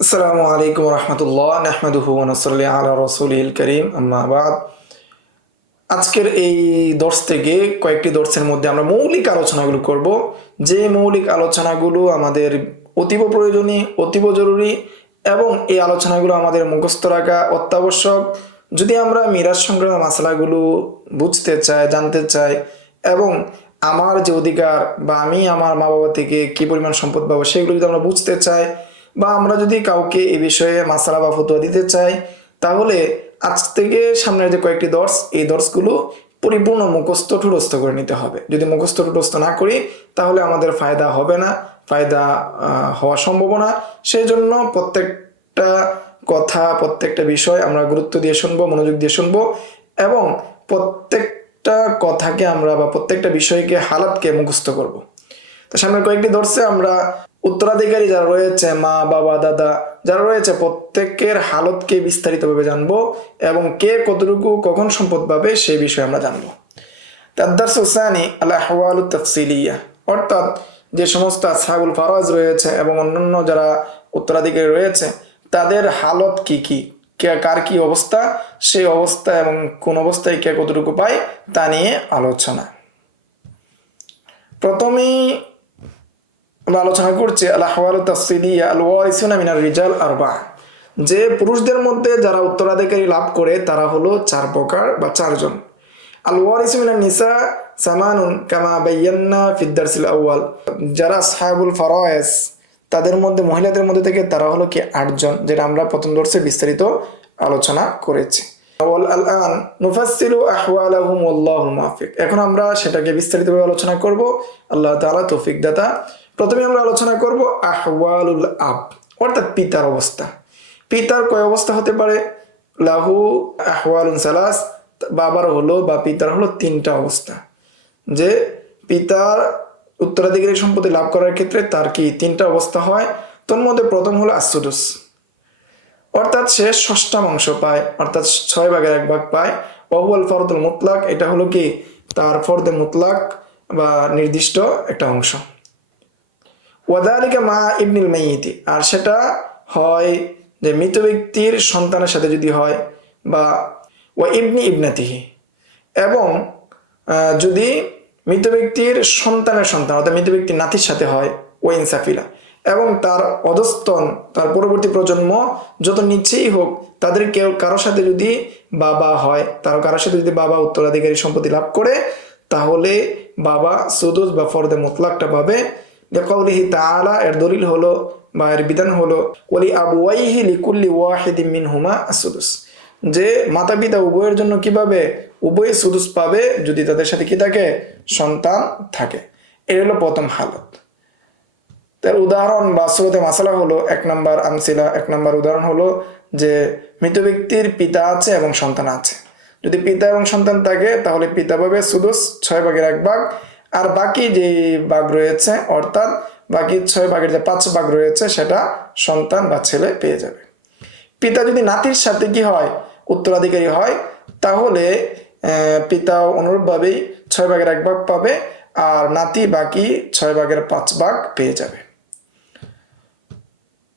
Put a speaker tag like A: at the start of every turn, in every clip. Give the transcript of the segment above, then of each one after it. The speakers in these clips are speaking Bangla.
A: আসসালামু আলাইকুম রহমতুল্লাহ, নাহমাদুহু নসল্লি আলা রসুলিল করিম, আম্মা বাদ। আজকের এই দর্শ থেকে কয়েকটি দর্শের মধ্যে আমরা মৌলিক আলোচনাগুলো করব। যে মৌলিক আলোচনাগুলো আমাদের অতীব প্রয়োজনীয় অতীব জরুরি এবং এই আলোচনাগুলো আমাদের মুখস্থ রাখা অত্যাবশ্যক। যদি আমরা মিরাজ সংক্রান্ত মশলাগুলো বুঝতে চাই, জানতে চাই এবং আমার যে অধিকার বা আমি আমার মা বাবা থেকে কী পরিমাণ সম্পদ পাবো সেগুলো যদি আমরা বুঝতে চাই বা আমরা যদি কাউকে এ বিষয়ে মাসালা বা ফতোয়া দিতে চাই, তাহলে আজ থেকে সামনের যে কয়েকটি দর্শ, এই দর্শগুলো পরিপূর্ণ মুখস্থ ঠুরস্থ করে নিতে হবে যদি মুখস্থ ঠুরস্থ না করি, তাহলে আমাদের ফায়দা হবে না, ফায়দা হওয়া সম্ভাবনা সেই জন্য প্রত্যেকটা কথা, প্রত্যেকটা বিষয় আমরা গুরুত্ব দিয়ে শুনব, মনোযোগ দিয়ে শুনব এবং প্রত্যেকটা কথাকে আমরা বা প্রত্যেকটা বিষয়কে, হালাতকে মুখস্থ করব। তো সামনের কয়েকটি দর্শে আমরা উত্তরাধিকারী যারা রয়েছে, মা, বাবা, দাদা, যারা রয়েছে, প্রত্যেকের হালতকে বিস্তারিতভাবে জানব এবং কে কতটুকু কখন সম্পদ পাবে সেই বিষয়ে আমরা জানব। তাদ্দার সুসানি আল আহওয়াল তফসিলিয়া। অর্থাৎ যে সমস্ত আসহাবুল ফারাজ রয়েছে এবং অন্যান্য যারা উত্তরাধিকারী রয়েছে, তাদের হালত কি কি? কে, কার কি অবস্থা? সেই অবস্থা এবং কোন অবস্থায় কে কতটুকু পায় তা নিয়ে আলোচনা। প্রথমেই আমরা আলোচনা করছি আল আহওয়াল তাফসিলিয়া আল রিজাল আরবা যে পুরুষদের মধ্যে যারা উত্তরাধিকারী লাভ করে, তারা হলো চার প্রকার বা চারজন। নিসা সামানুন তাদের মধ্যে, মহিলাদের মধ্যে থেকে তারা হলো কি আটজন, যেটা আমরা প্রথম দর্শে বিস্তারিত আলোচনা করেছি। ওয়াল আলআন, নুফাসসিলু আহওয়ালাহুম মুওয়াফিক এখন আমরা সেটাকে বিস্তারিতভাবে আলোচনা করব। আল্লাহ তৌফিক দাতা। প্রথমে আমরা আলোচনা করব আহওয়ালুল আব, অর্থাৎ পিতার অবস্থা। পিতার কয় অবস্থা হতে পারে? লাহু আহওয়ালুন সালাস, বাবার হলো বা পিতার হলো তিনটা অবস্থা। যে পিতার উত্তরাধিকারী সম্পত্তি লাভ করার ক্ষেত্রে তার কি তিনটা অবস্থা হয়? তোর মধ্যে প্রথম হলো আসুদুস অর্থাৎ সে ষষ্ঠাম অংশ পায়, অর্থাৎ ছয় ভাগের এক ভাগ পায়। অহুয়াল ফরদুল মুতলাক, এটা হলো কি? তার ফরদে মুতলাক বা নির্দিষ্ট একটা অংশ। ওয়াদালিকা মা ইবনিল মাইয়িতি, আর সেটা হয় যে মৃত ব্যক্তির সন্তানের সাথে যদি হয় বা ও ইবনি ইবনাতিহি। এবং যদি মৃত ব্যক্তির সন্তানের সন্তান, অর্থাৎ মৃত ব্যক্তির নাতির সাথে হয়, ও ইনসাফিলা। এবং তার অধস্তন, তার পরবর্তী প্রজন্ম যত নিচেই হোক, তাদের কেউ কারোর সাথে যদি বাবা হয় তার কারোর সাথে যদি বাবা উত্তরাধিকারী সম্পত্তি লাভ করে, তাহলে বাবা সুদুস বা ফরদে মুতলাকটা পাবে। লিকাউলিহি তাআলা, এর দলিল হলো বা এর বিধান হলো, ওলি আবুয়াইহি লিকুল্লি মিন হুমা আসুদুস যে মাতা পিতা উভয়ের জন্য কীভাবে উভয়ে সুদুস পাবে, যদি তাদের সাথে কি থাকে? সন্তান থাকে। এর হলো প্রথম হালত। তার উদাহরণ বা স্রোতে মাসালা হলো এক নম্বর আমসিলা এক নম্বর উদাহরণ হলো যে মৃত ব্যক্তির পিতা আছে এবং সন্তান আছে। যদি পিতা এবং সন্তান থাকে তাহলে পিতা পাবে সুদুস ছয় ভাগের এক ভাগ আর বাকি যে ভাগ রয়েছে অর্থাৎ বাকি ছয় ভাগের যে পাঁচ ভাগ রয়েছে সেটা সন্তান বা ছেলে পেয়ে যাবে। পিতা যদি নাতির সাথে কি হয় উত্তরাধিকারী হয় তাহলে আহ, পিতা অনুরূপভাবেই ছয় ভাগের এক ভাগ পাবে আর নাতি বাকি ছয় ভাগের পাঁচ ভাগ পেয়ে যাবে।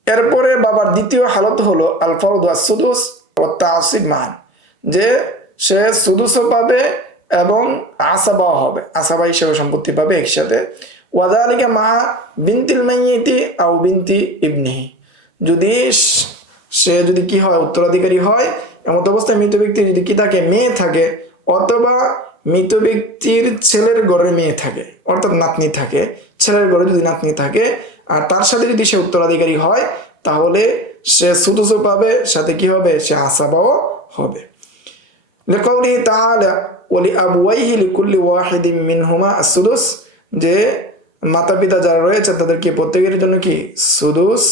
A: এরপরে বাবার দ্বিতীয় হালত হলো আলফাউদ সুদুস ও তাসিব মান যে সে সুদুসও পাবে এবং আসাবাও হবে। আসাবা হিসেবে সম্পত্তি পাবে একসাথে। ওয়াদালিকা মা বিনতিল মাইয়িতি আও বিনতি ইবনিহি। যদি সে যদি কি হয়, উত্তরাধিকারী হয়, এমত অবস্থায় মৃত ব্যক্তি যদি কি থাকে, মেয়ে থাকে, অথবা মৃত ব্যক্তির ছেলের ঘরে মেয়ে থাকে, অর্থাৎ নাতনি থাকে ছেলের ঘরে যদি নাতনি থাকে, আর তার সাথে যদি সে উত্তরাধিকারী হয়, তাহলে সে সুদুসও পাবে, সাথে কি হবে? সে আসাবাও হবে। লিকাউলিহি তাআলা ওয়ালি আবওয়াইহি লিকুল্লি ওয়াহিদিন মিনহুমা আসুদুস যে মাতা পিতা যারা রয়েছে, তাদেরকে প্রত্যেকের জন্য কি? সুদুস।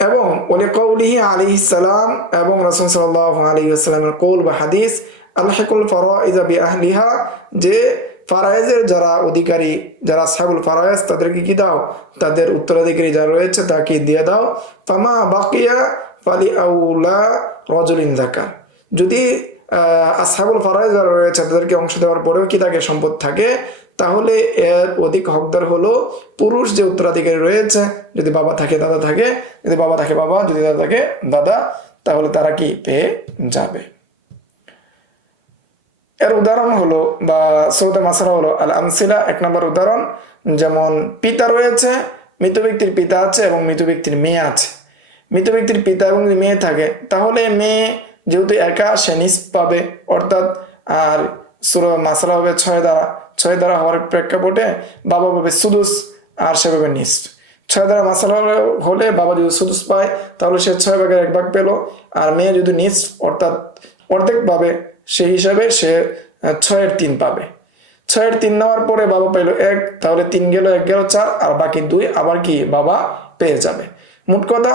A: এবং ওলি কৌলিহি আলিহি সালাম, এবং রসুল সাল্লাহ আলী সাল্লামের কৌল বা হাদিস আল্লাহকুল ফরাইজা বি আহলিহা, যে ফারায়েজের যারা অধিকারী যারা সাগুল ফারায়েজ তাদেরকে কি দাও? তাদের উত্তরাধিকারী যারা রয়েছে তাকে দিয়ে দাও। ফামা বাকিয়া ফালি আউলা রজলিন জাকা যদি আহ, আসহাবুল ফারায়েজ যারা রয়েছে তাদেরকে অংশ দেওয়ার পরেও কি তাকে সম্পদ থাকে? তাহলে এর অধিক হকদার হলো পুরুষ যে উত্তরাধিকারী রয়েছে যদি বাবা থাকে দাদা থাকে। যদি বাবা থাকে বাবা। যদি দাদা থাকে দাদা। তাহলে তারা কি পেয়ে যাবে? এর উদাহরণ হলো, বা সৌদা মাসারা হলো আল আমসিলা এক নম্বর উদাহরণ, যেমন পিতা রয়েছে, মৃত ব্যক্তির পিতা আছে এবং মৃত ব্যক্তির মেয়ে আছে। মৃত ব্যক্তির পিতা এবং মেয়ে থাকে, তাহলে মেয়ে যেহেতু একা, সে নিজ পাবে, অর্থাৎ আর সুর মাসালা হবে ছয় দ্বারা ছয় দ্বারা হওয়ার প্রেক্ষাপটে বাবা পাবে সুদুস, আর সে পাবে নিস। ছয় দ্বারা মাসালা হলে- হলে বাবা যদি সুদুস পায়, তাহলে সে ছয় ভাগের এক ভাগ পেল, আর মেয়ে যদি নিস, অর্থাৎ অর্ধেক পাবে সেই হিসাবে সে ছয়ের তিন পাবে। ছয়ের তিন নেওয়ার পরে বাবা পেল এক, তাহলে তিন গেল এক গেল চার, আর বাকি দুই আবার কি বাবা পেয়ে যাবে। মোট কথা,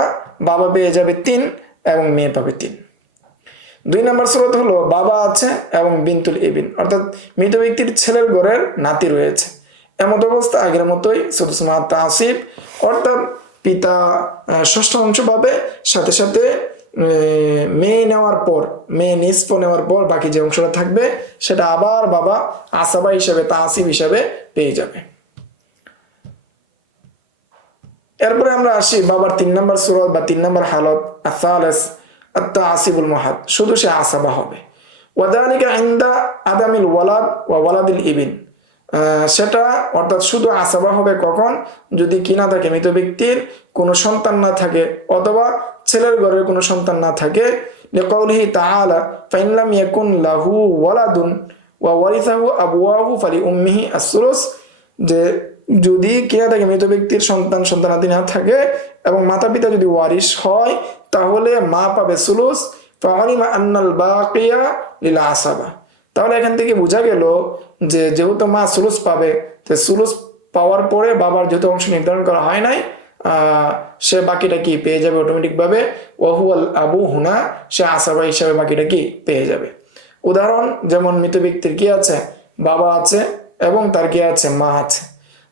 A: বাবা পেয়ে যাবে তিন এবং মেয়ে পাবে তিন। দুই নম্বর স্রোত হলো বাবা আছে এবং বিন্তুল ইবিন, অর্থাৎ মৃত ব্যক্তির ছেলের ঘরের নাতি রয়েছে। এমত অবস্থা আগের মতোই সদস্যমা তাসিব, অর্থাৎ পিতা ষষ্ঠ অংশ পাবে, সাথে সাথে মেয়ে নেওয়ার পর মেয়ে নিষ্প নেওয়ার পর বাকি যে অংশটা থাকবে, সেটা আবার বাবা আসাবা হিসাবে তাসিব হিসাবে পেয়ে যাবে। এরপরে আমরা আসি বাবার তিন নম্বর সুরত বা তিন নম্বর হালত, আসালেস আত্মা আসিবুল মহাদ। শুধু সে আসাবা হবে। ওয়াদানিকা ইন্দা আদামিল ওয়ালাদ ওয়া ওয়ালাদিল ইবিন। সেটা অর্থাৎ শুধু আসাবা হবে কখন? যদি কিনা থাকে মৃত ব্যক্তির, কোনো সন্তান না থাকে, অথবা ছেলের ঘরের কোনো সন্তান না থাকে। লিকাউলিহি তাআলা, ফাইনলাম ইয়াকুন লাহু ওয়ালাদুন ওয়া ওয়ারিসাহু আবওয়াহু ফালি উম্মিহি আসসুলুস যে যদি কিনা থাকে মৃত ব্যক্তির সন্তান, সন্তানাদি না থাকে এবং মাতা পিতা যদি ওয়ারিশ হয়, তাহলে মা পাবে সুলুস ফালিমা আন্নাল বাকিয়া লিলা আসাবা। তাহলে এখান থেকে বোঝা গেল যে যেহেতু মা সুলুস পাবে সুলুস পাওয়ার পরে বাবার যেহেতু অংশ নির্ধারণ করা হয় নাই সে বাকিটা কি পেয়ে যাবে অটোমেটিক ভাবে? ওহুয়াল আবু হুনা, সে আসাবা হিসাবে বাকিটা কি পেয়ে যাবে। উদাহরণ, যেমন মৃত ব্যক্তির কি আছে? বাবা আছে এবং তার কি আছে? মা আছে।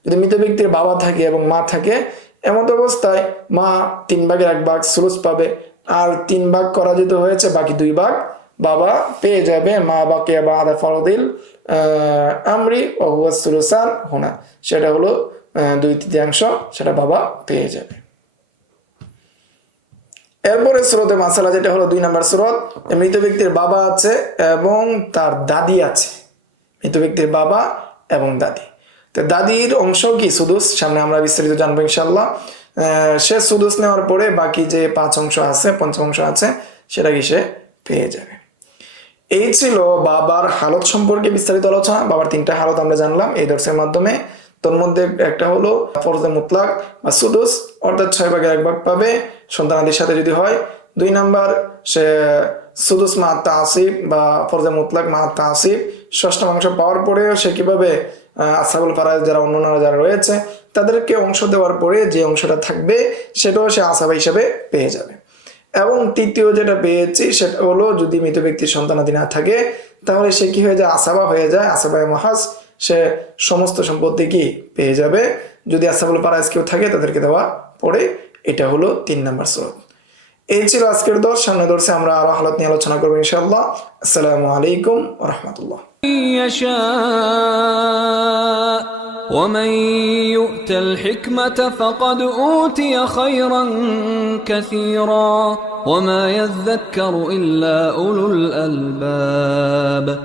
A: যদি মৃত ব্যক্তির বাবা থাকে এবং মা থাকে এমন অবস্থায় মা তিন ভাগের এক ভাগ সুলুস পাবে। আর তিন ভাগ করা যেতে হয়েছে, বাকি দুই ভাগ বাবা পেয়ে যাবে, মা বাকে বা আদা ফরদিল আমরি ও হুয়া সুলুসান হোনা। সেটা হলো দুই তৃতীয়াংশ, সেটা বাবা পেয়ে যাবে। এরপরে স্রোতে মাসালা যেটা হলো দুই নাম্বার স্রোত মৃত ব্যক্তির বাবা আছে এবং তার দাদি আছে। মৃত ব্যক্তির বাবা এবং দাদি। তো দাদির অংশ কি? সুদুস, সামনে আমরা বিস্তারিত জানব ইনশাল্লাহ সে সুদুস নেওয়ার পরে বাকি যে পাঁচ অংশ আছে, পঞ্চম অংশ আছে, সেটা কি সে পেয়ে যাবে। এই ছিল বাবার হালত সম্পর্কে বিস্তারিত আলোচনা। বাবার তিনটা হালত আমরা জানলাম এই দর্শের মাধ্যমে। তোর মধ্যে একটা হলো ফরজে মুতলাক বা সুদুস, অর্থাৎ ছয় ভাগের এক ভাগ পাবে সন্তানাদির সাথে যদি হয়। দুই নাম্বার, সে সুদুস মা তাসিব বা ফরজে মুতলাক মা তাসিব, ষষ্ঠ অংশ পাওয়ার পরেও সে কীভাবে আসাবুল ফারাজ যারা অন্যান্য যারা রয়েছে, তাদেরকে অংশ দেওয়ার পরে যে অংশটা থাকবে সেটাও সে আসাবা হিসাবে পেয়ে যাবে। এবং তৃতীয় যেটা পেয়েছি সেটা হলো, যদি মৃত ব্যক্তির সন্তানাদি না থাকে, তাহলে সে কি হয়ে যায়? আসাবা হয়ে যায়, আসাবায় মহাজ। সে সমস্ত সম্পত্তি কি পেয়ে যাবে যদি আসাবুল পারাজ কেউ থাকে তাদেরকে দেওয়া পড়ে এটা হলো তিন নাম্বার স্রোত এই ছিল আজকের দর্শ সামনে দর্শে আমরা আরো হালত নিয়ে আলোচনা করবো ইনশাআল্লাহ আসসালামু আলাইকুম রহমতুল্লাহ
B: يشاء ومن يؤت الحكمة فقد أوتي خيرا كثيرا وما يذكر إلا أولو الألباب